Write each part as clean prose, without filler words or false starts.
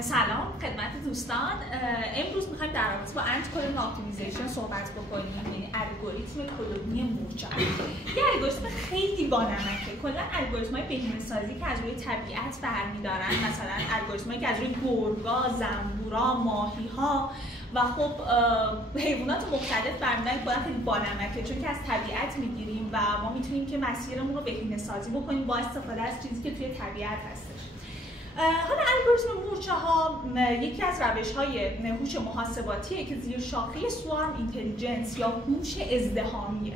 سلام خدمت دوستان. امروز می‌خوایم در رابطه با اند کلون اپتیمیزیشن صحبت بکنیم، یعنی الگوریتم کلونی مورچه. یه الگوریتم خیلی بانمکه. کلا الگوریتم‌های بهینه‌سازی که از روی طبیعت برمی‌دارن، مثلا الگوریتمایی که از روی گرگا، زنبورا، ماهی‌ها و خب حیوانات مختلف برمی‌دارن، کلا خیلی بانمکه چون که از طبیعت می‌گیریم و ما می‌تونیم که مسیرمون رو بهینه‌سازی بکنیم با استفاده از چیزی که توی طبیعت هستش. حالا الگوریتم مورچه‌ها یکی از روش‌های هوش محاسباتیه که زیر شاخه سوارم اینتلیجنس یا هوش ازدحامیه.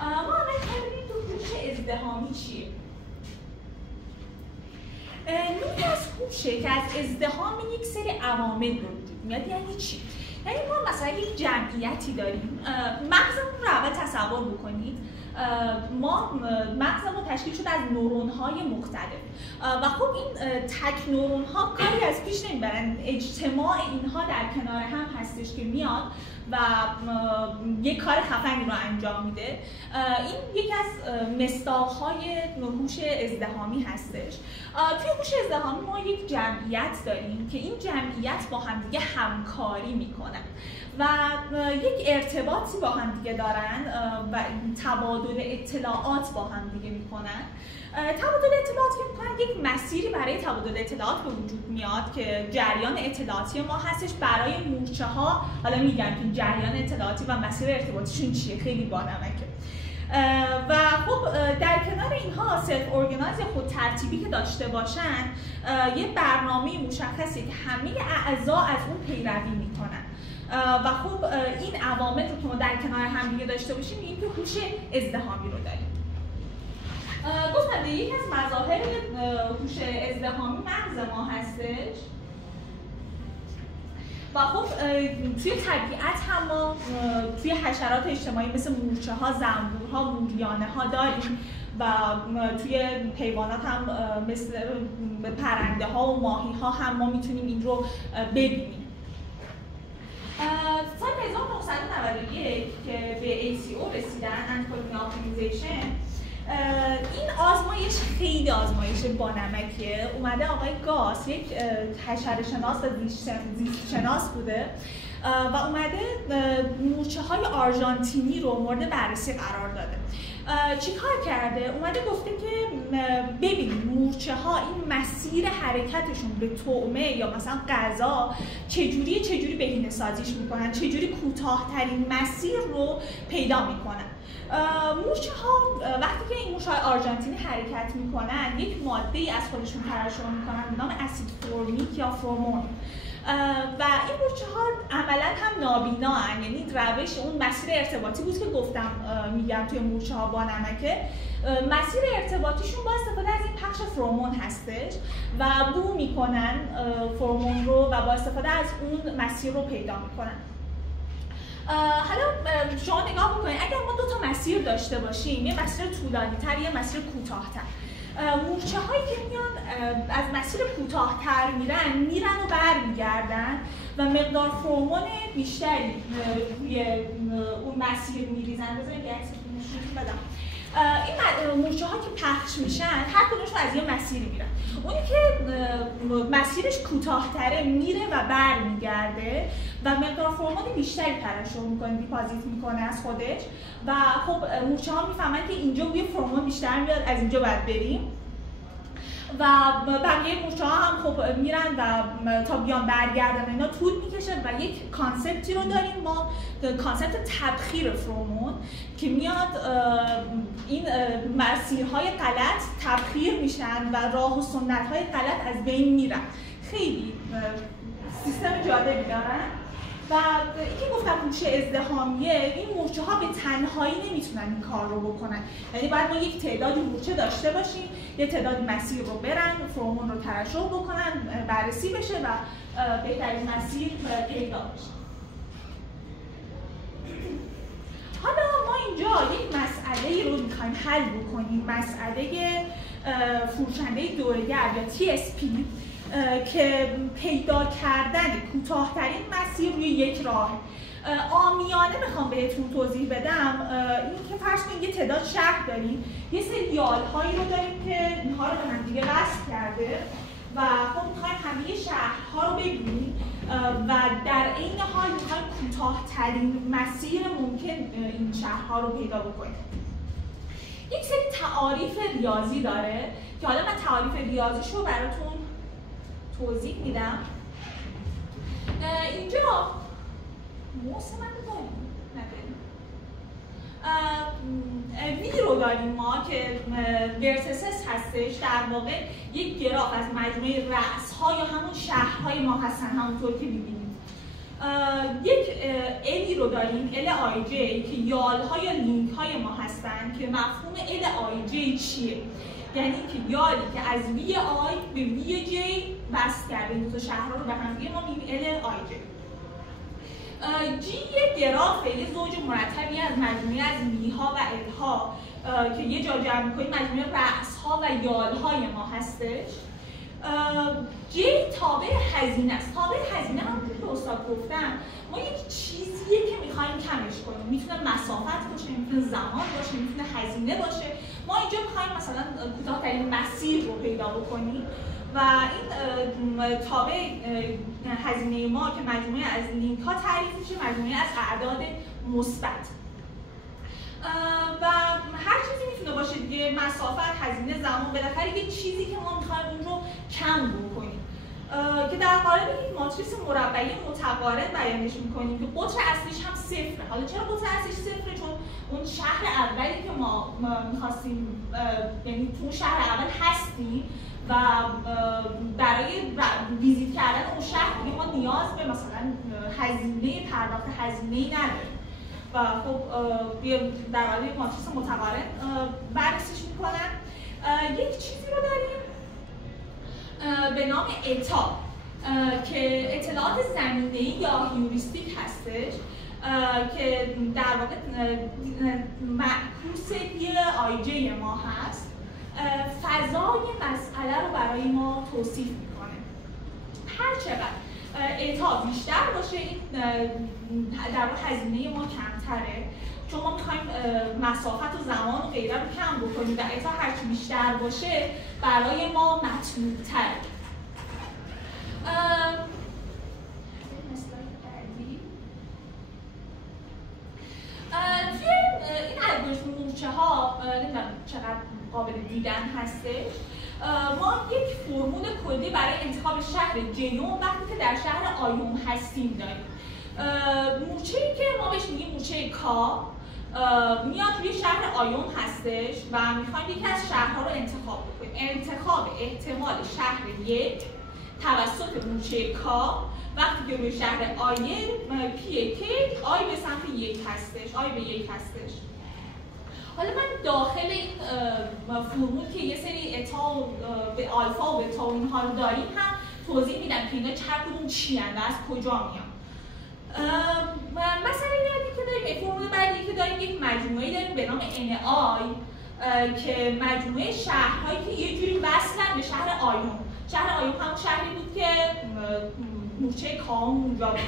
ما اول ببینیم تو هوش ازدحامی چیه؟ نوعی از هوشه که از ازدحام یک سری عوامل رو وجود میاد. یعنی چی؟ یعنی ما مثلا یک جمعیتی داریم، مغزمون رو اول تصور بکنید. ما مغزمون تشکیل شده از نورون‌های مختلف و خب این تک نورون‌ها کاری از پیش نمیبرن، اجتماع اینها در کنار هم هستش که میاد و یک کار خفنی رو انجام میده. این یکی از مصداق‌های هوش ازدحامی هستش. توی هوش ازدحامی ما یک جمعیت داریم که این جمعیت با همدیگه همکاری میکنن و یک ارتباطی با همدیگه دارن و تبادل اطلاعات با همدیگه میکنن. تبادل اطلاعات که میکنن یک مسیری برای تبادل اطلاعات به وجود میاد که جریان اطلاعاتی ما هستش برای مورچه ها. حالا میگم که جریان اطلاعاتی و مسیر ارتباطیشون چیه، خیلی بانمکه. و خب در کنار اینها سلف ارگنایز یا خود ترتیبی که داشته باشن یه برنامه مشخصی که همه اعضا از اون پیروی میکنن و خب این عوامل رو که ما در کنار هم دیگه داشته باشیم این که هوش ازدحامی رو داریم. گفتم یکی از مظاهر هوش ازدحامی مغز ما هستش و خب توی طبیعت هم ما توی حشرات اجتماعی مثل مورچه ها، زنبورها، موریانه ها داریم و توی حیوانات هم مثل پرنده ها و ماهی ها هم ما میتونیم این رو ببینیم. سال 1991 که به ACO رسیدن اند کلون اپتیمیزیشن، این آزمایش خیلی آزمایش بانمکیه. اومده آقای گاس، یک حشره شناس و زیست شناس بوده و اومده مورچه های آرژانتینی رو مورد بررسی قرار داده. چیکار کرده؟ اومده گفته که ببینید مورچه ها این مسیر حرکتشون به طعمه یا مثلا غذا چجوری بهینه‌سازیش میکنن، چجوری کوتاه‌ترین مسیر رو پیدا میکنن. مورچه ها وقتی که این مورچه های آرژانتینی حرکت میکنن یک ماده ای از خودشون ترشح میکنن به نام اسید فرمیک یا فرمون و این مورچه ها عملا هم نابینا هن. یعنی روش اون مسیر ارتباطی بود که گفتم میگم توی مورچه ها بانمکه، مسیر ارتباطیشون با استفاده از این پخش فرمون هستش و بو میکنن فرمون رو و با استفاده از اون مسیر رو پیدا میکنن. حالا شما نگاه بکنید اگر ما دو تا مسیر داشته باشیم، یه مسیر طولانی تر یه مسیر کوتاه‌تر، مورچه هایی که میان از مسیر کوتاه‌تر میرن و برمیگردن و مقدار فرمون بیشتری روی اون مسیر میریزن. بذارید یه عکس نشون بدم. این مورچه ها که پخش میشن هر کدومشون از یه مسیری میرن. اونی که مسیرش کوتاه‌تره میره و برمیگرده و مقدار فرمون بیشتری ترشح میکنه، دیپازیت میکنه از خودش و خب مورچه ها میفهمن که اینجا بوی فرمون بیشتر میاد، از اینجا باید بریم و بقیه مورچه ها هم خب میرن و تا بیان برگردن اینا طول میکشه و یک کانسپتی رو داریم ما، کانسپت تبخیر فرمون که میاد این مسیرهای غلط تبخیر میشن و راه و سنت‌های غلط از بین میرن. خیلی سیستم جالبی دارن و اینکه گفتم هوش ازدحامیه، این مورچه ها به تنهایی نمیتونن این کار رو بکنن. یعنی باید ما یک تعدادی مورچه داشته باشیم، یه تعدادی مسیر رو برن، فرمون رو ترشح بکنن، بررسی بشه و بهترین مسیر پیدا بشه. حالا ما اینجا یک مسئله رو میخوایم حل بکنیم، مسئله فروشنده دوره‌گرد یا TSP که پیدا کردن کوتاه‌ترین مسیر روی یک راه. عامیانه میخوام بهتون توضیح بدم این که فرض کنید یه تعداد شهر داریم، یه سری یال‌هایی رو داریم که اینها رو به هم دیگه وصل کرده و خب میخوایم همه شهرها رو ببینیم و در عین حال میخوایم کوتاه‌ترین مسیر ممکن این شهرها رو پیدا بکنیم. یک سری تعاریف ریاضی داره که حالا من تعاریف ریاضیش رو براتون توضیح میدم. اینجا موس من نداریم وی رو داریم ما که ورتسس هستش، در واقع یک گراف از مجموعه رأس‌ها یا همون شهرهای ما هستن همونطور که می‌بینید. یک الی رو داریم ال آی جی که یال‌ها یا لینک‌های ما هستن که مفهوم ال آی جی چیه؟ یعنی که یالی که از وی آی به وی جی وصل کرده این دو تا شهرها رو به هم دیگه ما میگیم ال آی جی. جی یک گرافه، یه زوج مرتبی از مجموعه از میها و الها که یه جا جمع می‌کنیم مجموعه رأس‌ها و یال‌های ما هستش. جی تابع هزینه است. تابع هزینه هم که استاد گفتم ما یک چیزیه که می‌خوایم کمش کنیم. میتونه مسافت باشه، میتونه زمان باشه، میتونه هزینه باشه. ما اینجا می‌خوایم مثلا کوتاه‌ترین مسیر رو پیدا بکنیم و این تابع هزینه ما که مجموعه از لینک ها تعریف میشه مجموعه از اعداد مثبت و هر چیزی میتونه باشه دیگه، مسافت، هزینه، زمان، بالاخره یک چیزی که ما میخوایم اون رو کم بکنیم که در قالب این ماتریس مربعی متقارن بیانش میکنیم که قطر اصلیش هم صفره. حالا چرا قطر اصلیش صفره؟ چون اون شهر اولی که ما میخواستیم یعنی تو شهر اول هستیم و برای ویزیت کردن اون شهر دیگه ما نیاز به مثلا هزینه پرداخت هزینه‌ای نداریم و خب در قالب ماتریس متقارن بررسیش میکنن. یک چیزی رو داریم به نام اتا که اطلاعات زمینه‌ای یا هیوریستیک هستش که در واقع معکوس یه آی جی ما هست، فضای مسئله رو برای ما توصیف میکنه. هر چقدر اتا بیشتر باشه در واقع هزینه ما کمتره، چون ما میخوایم مسافت و زمان و غیره رو کم بکنیم و اتا هرچی بیشتر باشه برای ما مطلوب‌تره. توی این الگوریتم مورچه ها نمیدونم چقدر قابل دیدن هستش، ما یک فرمول کلی برای انتخاب شهر جیوم وقتی که در شهر آیوم هستیم داریم. مورچه‌ای که ما بهش میگیم مورچه کا میاد توی شهر آیوم هستش و میخوایم یکی از شهرها رو انتخاب بکنیم. انتخاب احتمال شهر یک توسط مورچه کا وقتی که روی شهر آیه پی کی آی به سمت یک هستش، آی به یک هستش. حالا من داخل این فرمول که یه سری اتا به آلفا و بتا و اینها رو داریم هم توضیح میدم که اینا هر کدوم چی هستند و از کجا میان. مثلا یادی که داریم فرمول بعدی که داریم یک مجموعه داریم به نام NI که مجموعه شهرهایی که یه جوری وصلن به شهر آیون. شهر آیون همون شهری بود که مورچه کام اونجا بود.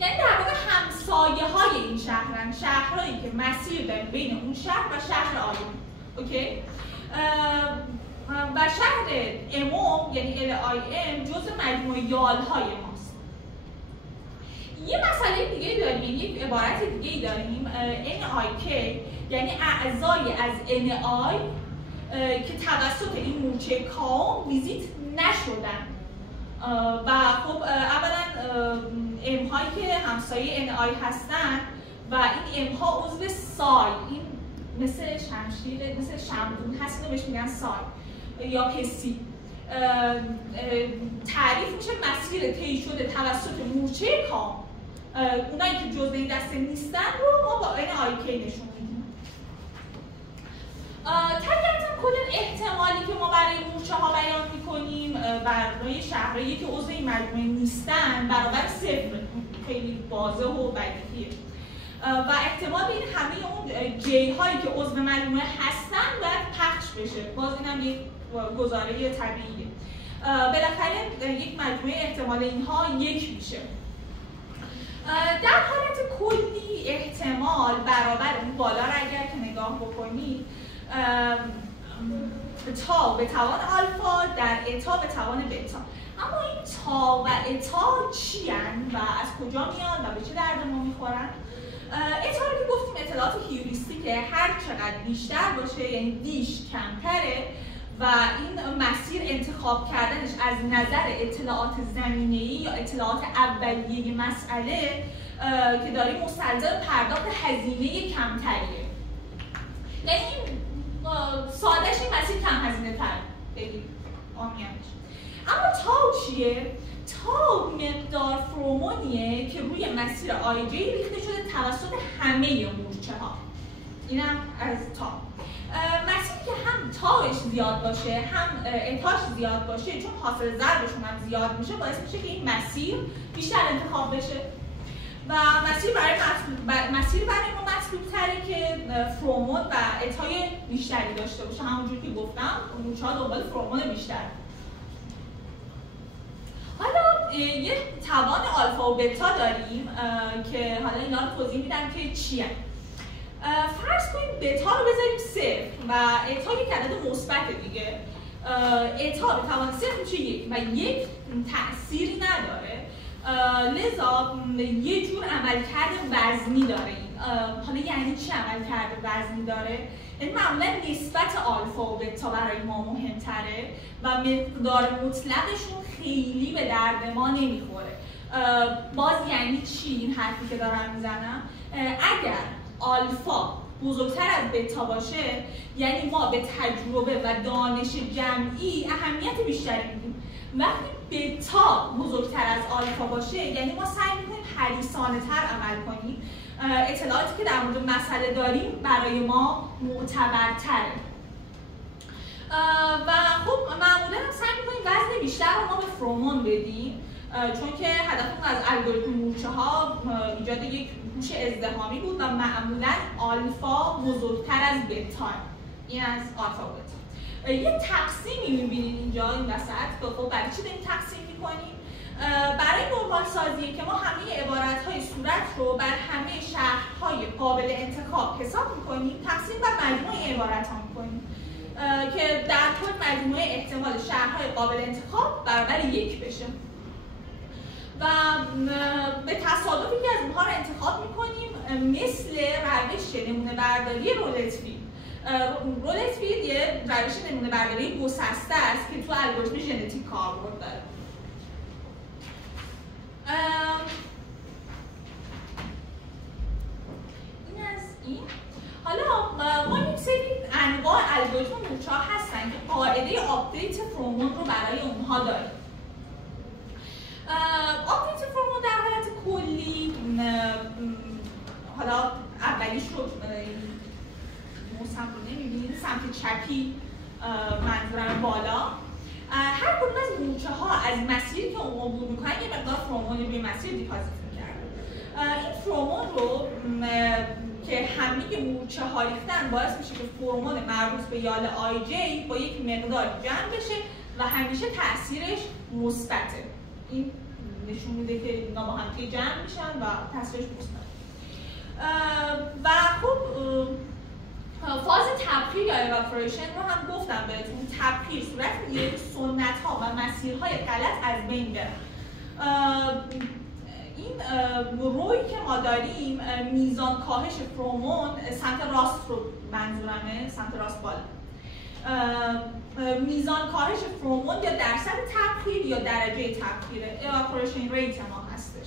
یعنی در واقع همسایه های این شهرن، شهرهایی که مسیر دارن بین اون شهر و شهر آیون. اوکی؟ و شهر اموم یعنی LIM جزء مجموعه یالهای ماست. یه مسئله دیگه داریم، یک عبارت دیگه داریم NIK یعنی اعضای از NI که توسط این مورچه کام ویزیت نشدن و خب اولا ام هایی که همسایه NI هستن و این ام ها عضو سای، این مثل شمشیر مثل شمدون هست اینو بهش میگن سای یا پسی، تعریف میشه مسیر طی شده توسط مورچه کام. اونایی که جزء این دسته نیستن رو ما با NIK نشون میدیم. طبیعتاً کل احتمالی که ما برای مورچه ها بیان میکنیم برای شهرهایی که عضو این مجموعه نیستن برابر صفر، خیلی واضح و بدیهیه و احتمال این همه اون جی هایی که عضو مجموعه هستن باید پخش بشه. باز اینم یک گزاره طبیعیه. بالاخره یک مجموعه احتمال اینها یک میشه. در حالت کلی احتمال برابر اون بالا رو اگر که نگاه بکنید تا به توان آلفا در اتا به توان بتا. اما این تا و اتا چی هن و از کجا میان و به چه درد ما میخورن؟ اتا رو که گفتیم اطلاعات هیوریستیکه، هر چقدر بیشتر باشه یعنی دیش کمتره و این مسیر انتخاب کردنش از نظر اطلاعات زمینه‌ای یا اطلاعات اولیه مسئله که داریم مستلزم پرداخت هزینه کمتریه. یعنی سادهش این مسیر کم هزینه تر بگیم آمیانش. اما تا چیه؟ تا مقدار فرومونیه که روی مسیر آی جی ریخته شده توسط همه مورچه ها. اینم از تا. مسیری که هم تاش زیاد باشه هم اتاش زیاد باشه، چون حاصل ضربشون هم زیاد میشه، باعث میشه که این مسیر بیشتر انتخاب بشه و مسیر برای ما مطلوب تره که فرومون و اتای بیشتری داشته باشه. همونجور که گفتم مورچه ها دنبال فرومون بیشتر. حالا یه توان آلفا و بتا داریم که حالا اینا رو توضیح میدم که چیه. فرض کنیم بتا رو بذاریم صفر و اتا یک عدد مثبت دیگه. اتا به توان صفر میشه یک و یک تأثیری نداره، لذا یه جور عملکرد وزنی داره. حالا یعنی چی عملکرد وزنی داره؟ یعنی معمولا نسبت آلفا و بتا برای ما مهمتره و مقدار مطلقشون خیلی به درد ما نمیخوره. باز یعنی چی این حرفی که دارم میزنم؟ اگر آلفا بزرگتر از بتا باشه یعنی ما به تجربه و دانش جمعی اهمیت بیشتری میدیم. وقتی بتا بزرگتر از آلفا باشه یعنی ما سعی میکنیم حریصانه تر عمل کنیم، اطلاعاتی که در مورد مسئله داریم برای ما معتبرتره و خب معمولا هم سعی میکنیم وزن بیشتر رو ما به فرومون بدیم، چون که هدفمون از الگوریتم مورچه ها ایجاد یک هوش ازدحامی بود و معمولا آلفا بزرگتر از بتا. این از آلفا و بتا. یه تقسیمی میبینید اینجا این وسط که خب برای چی داریم تقسیم میکنیم؟ برای نرمال سازی که ما همه عبارت‌های صورت رو بر همه شهرهای قابل انتخاب حساب میکنیم، تقسیم بر مجموعه عبارت‌ها میکنیم که در کل مجموعه احتمال شهرهای قابل انتخاب برابر 1 بشه و به تصادفی که از اونها رو انتخاب میکنیم مثل روش نمونه برداری رولت‌فیلد. رولت‌فیلد یه روش نمونه برداری گسسته است که تو الگوریتم ژنتیک کاربرد داره. این از این. حالا ما یک سری انواع الگوریتم مورچه ها هستن که قاعده آپدیت فرومون رو برای اونها داریم. آپدیت فرومون در حالت کلی حالا اولیش رو سمت نمیبینید، سمت چپی منظورم بالا، هر کدوم از مورچه ها از مسیری که اون عبور میکنن یه مقدار فرومون روی مسیر دیپازیت میکردن. این فرومون رو که همه مورچه ها ریختن باعث میشه که فرومون مربوط به یال آی جی با یک مقدار جمع بشه و همیشه تاثیرش مثبته. این نشون میده که اینا با هم جمع میشن و تاثیرش مثبت. و خب فاز تبخیر یا اواپوریشن رو هم گفتم بهتون. تبخیر صورت میگیره که سنت ها و مسیرهای غلط از بین برن. این روی که ما داریم میزان کاهش فرومون سمت راست رو منظورمه، سمت راست بالا. میزان کاهش فرومون یا درصد تبخیر یا درجه تبخیره، evaporation rate ما هستش.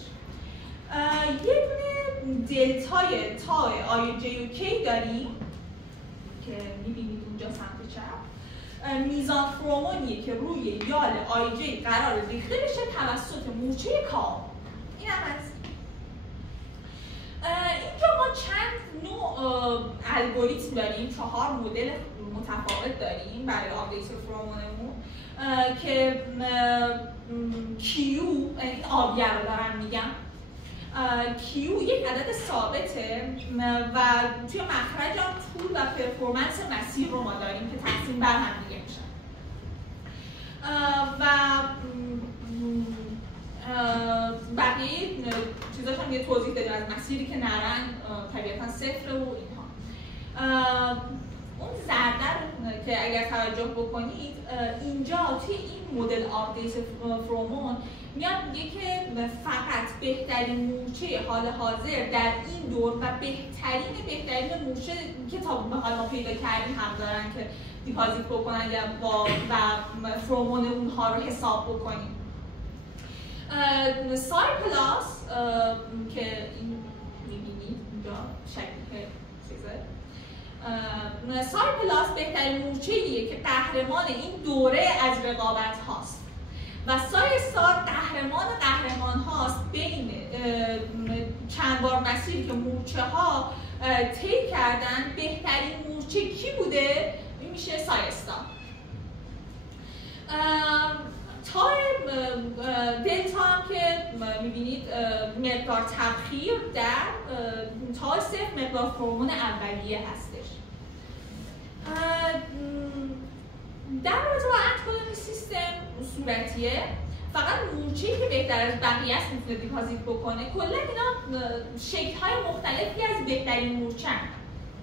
یه دونه دلتای تا آی جی و کی داریم که میبینید اونجا سمت چپ. میزان فرومونیه که روی یال آی جی قرار ریخته بشه توسط مورچه کام. این هم هست. اینجا ما چند نوع الگوریتم داریم، 4 مدل متفاوت داریم برای آپدیت فرومونمون که کیو، این آبیه رو دارم میگم، کیو یک عدد ثابته و توی مخرج هم طول و پرفورمنس مسیر رو ما داریم که تقسیم بر هم دیگه میشن و بقیه چیزاش هم یه توضیح دادیم از مسیری که نرن طبیعتا صفره و اینها. اون زرده رو که اگر توجه بکنید اینجا توی این مدل آپدیت فرومون میاد میگه که فقط بهترین مورچه حال حاضر در این دور و بهترین مورچه که تا به حال ما پیدا کردیم هم دارن که دیپازیت بکنن یا و فرومون اونها رو حساب بکنیم. سای پلاس که این میبینید اینجا شکل چیزه، سای پلاس بهترین مورچه‌ایه که قهرمان این دوره از رقابت هاست و سای استار قهرمان هاست بین چند بار مسیری که مورچه ها طی کردن. بهترین مورچه کی بوده؟ این میشه سای استار. دلتا هم که میبینید مقدار تبخیر در تا صفر مقدار فرومون اولیه هستش. در رابطه با انتکلونی سیستم صورتیه، فقط مورچه‌ای که بهتر از بقیه است میتونه دیپازیت بکنه. کلا اینا شکل‌های مختلفی از بهترین مورچه هستن،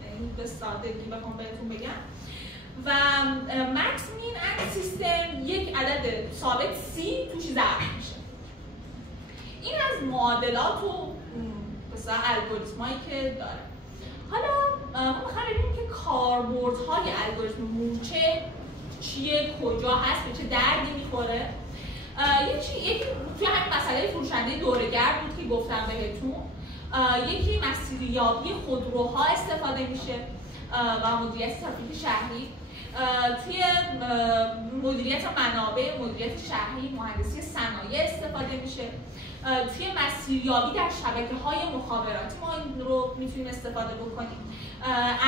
یعنی به سادگی بخوام بهتون بگم. و مکس مین اند سیستم یک عدد ثابت سی توش ضرب میشه. این از معادلات و مثلا الگوریتمایی که داره. حالا ما می‌خوایم ببینیم که کاربردهای الگوریتم مورچه چیه، کجا هست، به چه دردی میخوره. یکی توی همین مسئله فروشنده دوره‌گرد بود که گفتم بهتون. یکی مسیریابی خودروها استفاده میشه و مدیریت ترافیک شهری. توی مدیریت منابع، مدیریت شهری، مهندسی صنایع استفاده میشه. توی مسیریابی در شبکه‌های مخابراتی ما این رو میتونیم استفاده بکنیم.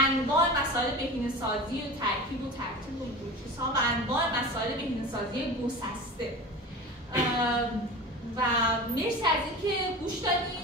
انواع مسائل بهینه‌سازی و ترکیب و ترتیب و اینجور چیزها و انواع مسائل بهینه‌سازی گسسته. و مرسی از اینکه گوش دادید.